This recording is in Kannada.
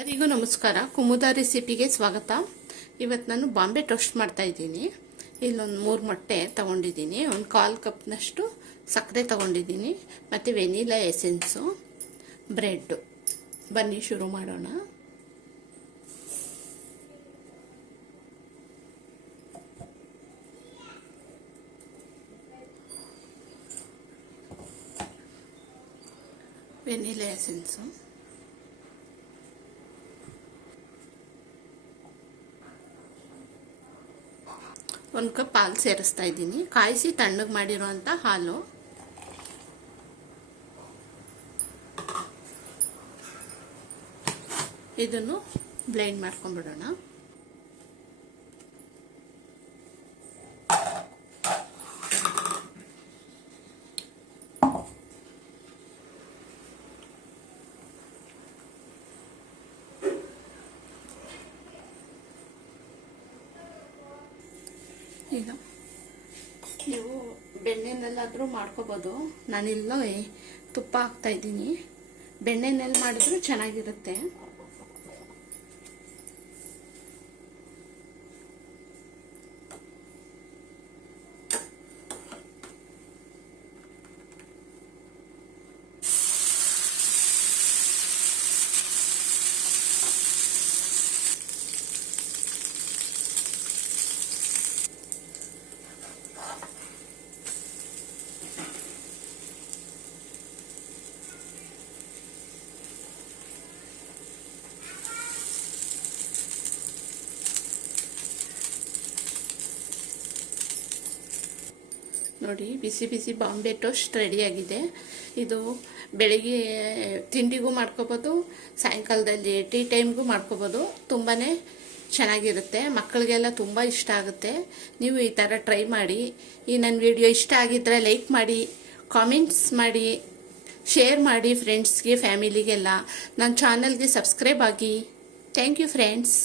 ಎಲ್ಲರಿಗೂ ನಮಸ್ಕಾರ. ಕುಮುದ ರೆಸಿಪಿಗೆ ಸ್ವಾಗತ. ಇವತ್ತು ನಾನು ಬಾಂಬೆ ಟೋಸ್ಟ್ ಮಾಡ್ತಾ ಇದ್ದೀನಿ. ಇಲ್ಲೊಂದು ಮೂರು ಮೊಟ್ಟೆ ತಗೊಂಡಿದ್ದೀನಿ. ಒಂದು ಕಾಲು ಕಪ್ನಷ್ಟು ಸಕ್ಕರೆ ತಗೊಂಡಿದ್ದೀನಿ. ಮತ್ತು ವೆನಿಲಾ ಎಸೆನ್ಸು ಬ್ರೆಡ್ಡು ಬನ್ನಿ ಶುರು ಮಾಡೋಣ. Vanilla essence. ಒಂದು ಕಪ್ ಹಾಲು ಸೇರಿಸ್ತಾ ಇದ್ದೀನಿ. ಕಾಯಿಸಿ ತಣ್ಣಗೆ ಮಾಡಿರುವಂಥ ಹಾಲು. ಇದನ್ನು ಬ್ಲೆಂಡ್ ಮಾಡ್ಕೊಂಡ್ಬಿಡೋಣ. ಈಗ ನೀವು ಬೆಣ್ಣೆನಲ್ಲಾದರೂ ಮಾಡ್ಕೋಬೋದು. ನಾನಿಲ್ಲೋ ತುಪ್ಪ ಹಾಕ್ತಾ ಇದ್ದೀನಿ. ಬೆಣ್ಣೆನಲ್ಲಿ ಮಾಡಿದ್ರೂ ಚೆನ್ನಾಗಿರುತ್ತೆ. ನೋಡಿ, ಬಿಸಿ ಬಿಸಿ ಬಾಂಬೆ ಟೋಸ್ಟ್ ರೆಡಿಯಾಗಿದೆ. ಇದು ಬೆಳಿಗ್ಗೆ ತಿಂಡಿಗೂ ಮಾಡ್ಕೋಬೋದು, ಸಾಯಂಕಾಲದಲ್ಲಿ ಟೀ ಟೈಮ್ಗೂ ಮಾಡ್ಕೋಬೋದು. ತುಂಬಾ ಚೆನ್ನಾಗಿರುತ್ತೆ. ಮಕ್ಕಳಿಗೆಲ್ಲ ತುಂಬ ಇಷ್ಟ ಆಗುತ್ತೆ. ನೀವು ಈ ಥರ ಟ್ರೈ ಮಾಡಿ. ಈ ನನ್ನ ವಿಡಿಯೋ ಇಷ್ಟ ಆಗಿದ್ದರೆ ಲೈಕ್ ಮಾಡಿ, ಕಾಮೆಂಟ್ಸ್ ಮಾಡಿ, ಶೇರ್ ಮಾಡಿ ಫ್ರೆಂಡ್ಸ್ಗೆ ಫ್ಯಾಮಿಲಿಗೆಲ್ಲ ನನ್ನ ಚಾನಲ್ಗೆ ಸಬ್ಸ್ಕ್ರೈಬ್ ಆಗಿ. Thank you friends